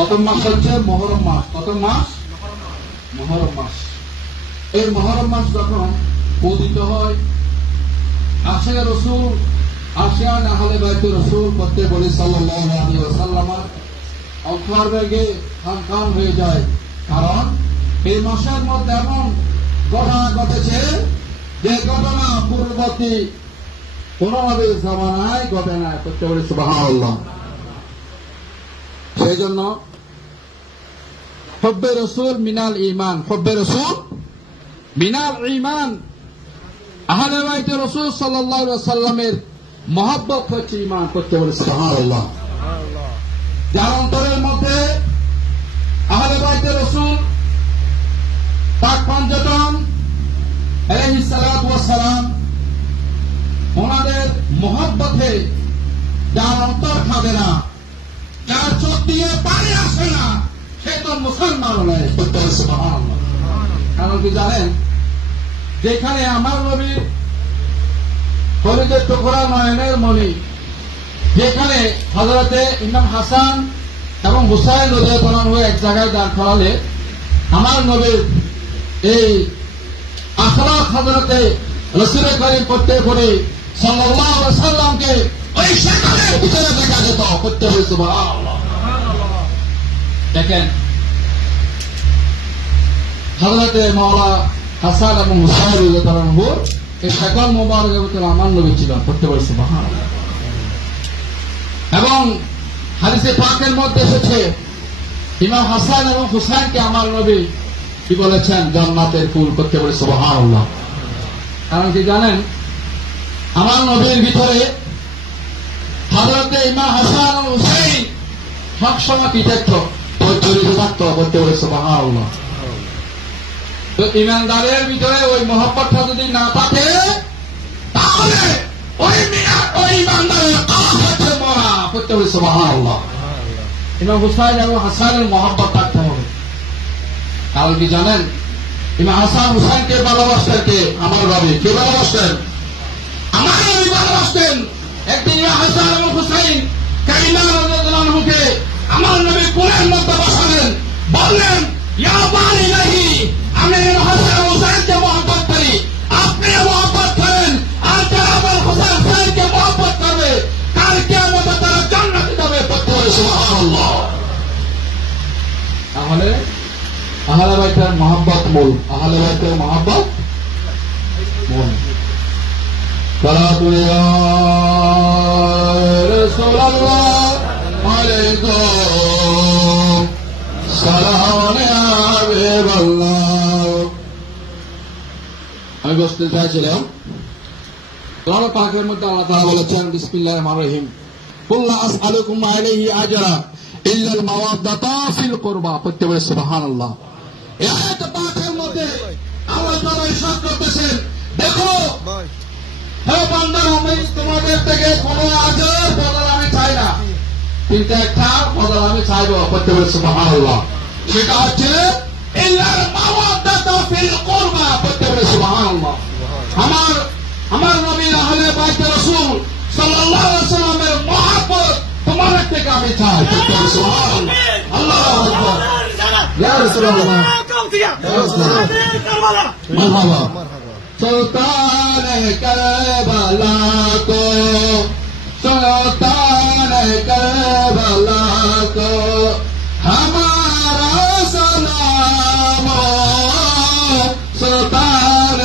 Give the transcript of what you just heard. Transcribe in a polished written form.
প্রথম মাস হচ্ছে মুহররম মাস। প্রথম মাস মুহররম মাস। এই মুহররম মাস যখন উদিত হয়, আশিয়া রাসূল, আশিয়ান আহলে বাইত রাসূল করতে বলি সাল্লাল্লাহু আলাইহি ওয়াসাল্লাম অন্তর বেগে খান হয়ে যায়। কারণ এই মাসের মধ্যে এমন ঘটনা ঘটেছে যে ঘটনা পূর্ববর্তী কোন নবীর জামানায় ঘটে না। করতে বলি সুবহানাল্লাহ। সেই জন্য হুব্বে রাসূল মিনাল ঈমান, হুব্বে রাসূল মিনাল ঈমান। আহলে বাইত রাসূল সাল্লাল্লাহু আলাইহি ওয়াসাল্লামের মহব্বত হচ্ছে ঈমান। করতে বলি সুবহানাল্লাহ। যার অন্তরের মধ্যে আহলে বাইত রাসূল পাক পঞ্চতন আলাইহিস সালাতু ওয়াস সালাম ওনাদের মহব্বতে যার অন্তর খাবে না, যার চোখ দিয়ে পানি আসে না, সে তো মুসলমান নয়। সুবহানাল্লাহ। কারণ কি জানেন, যেখানে আমার নবীর শরীরের টুকরা নয়নের মণি, যেখানে হযরতে ইমাম হাসান এবং হুসাইন রাদিয়াল্লাহু আনহু এক জায়গায় দাঁড় করালে আমার নবীর এই আখলাক হযরতে রাসূল করিম করতে পড়ে সাল্লাল্লাহু আলাইহি ওয়াসাল্লামকে ওই সেখানে ভিতরে দেখা যেত। করতে হবে সুবহানাল্লাহ। দেখেন হযরতে মাওলা হাসান এবং হুসাইন রাদিয়াল্লাহু আনহু এই সেকল মুবারকের ভিতরে আমার নবী ছিল। করতে হবে সুবহানাল্লাহ। এবং হাদিসে পাকের মধ্যে এসেছে ইমাম হাসান এবং হুসাইনকে আমার নবী কি বলেছেন? জান্নাতের ফুল। করতে বলে সুবহানাল্লাহ। কারণ কি জানেন, আমার নবীর ভিতরে হযরতে ইমাম হাসান ও হুসাইন সবসময় কি থাকতো? প্রজ্বলিত থাকতো। করতে বলে সুবহানাল্লাহ। তো ইমানদারের ভিতরে ওই মহব্বতটা যদি না থাকে, তাহলে ওই ইমানদারের কাজ হচ্ছে মরা। করতে বলে সুবহানাল্লাহ। ইমাম হুসাইন এবং হাসানের মহব্বত থাকতে হবে। কারণ কি জানেন, ইমাম হাসান হুসাইনকে ভালোবাসতেন কে? আমার নবী। কে ভালোবাসতেন? আমার নবী ভালোবাসতেন। একদিন ইমাম হাসান এবং হুসাইন কাইমা রাদিয়াল্লাহু আনহুকে আমার নবী কোলের মধ্যে বসালেন, বললেন, ইয়া বানি ইলাহি, আমি ইমাম হাসান হুসাইনকে মহব্বত করি, আপনিও মহব্বত করেন। আর যারা আমার হাসান হুসাইনকে মহব্বত করবে, কাল কিয়ামতে তারা জান্নাতে যাবে। সুবহানাল্লাহ। তাহলে আহলে বাইতের মহব্বত মূল। আহলে বাইতের মহব্বত মূল। সালাতু ইয়া রাসূলুল্লাহ আলাইকুম সালাম ইয়া হাবিবাল্লাহ। আমি বলতে চাইছিলাম, কোরআন পাকের মধ্যে আল্লাহ তাআলা বলেছেন, বিসমিল্লাহির রহমানির রহিম, কুল লা আসআলুকুম আলাইহি আজরা ইল্লাল মাওয়াদ্দাতা ফিল কুরবা। করতে বলে সুবহানাল্লাহ। এই আয়াত পাকের মধ্যে আল্লাহ তাআলা ইরশাদ করতেছেন, দেখো হে বান্দারা, আমি তোমাদের থেকে কোনো আজর বদল আমি চাই না, কিন্তু একটা বদল আমি চাইবো। করতে বলে সুবহানাল্লাহ। সেটা হচ্ছে ইল্লাল মাওয়াদ্দাতা ফিল কুরবা। করতে বলে সুবহানাল্লাহ। আমার নবীর আহলে বাইত রাসূল সাল্লাল্লাহু আলাইহি ওয়াসাল্লামের মহব্বত তোমাদের থেকে আমি চাই। করতে বলে সুবহানাল্লাহ। আল্লাহু আকবার। ইয়া রাসূলুল্লাহ, ইয়া রাসূলুল্লাহ, মারহাবা। সুলতান কারবালা को, सुल्तान करबला को हमारा सलाम, सुल्तान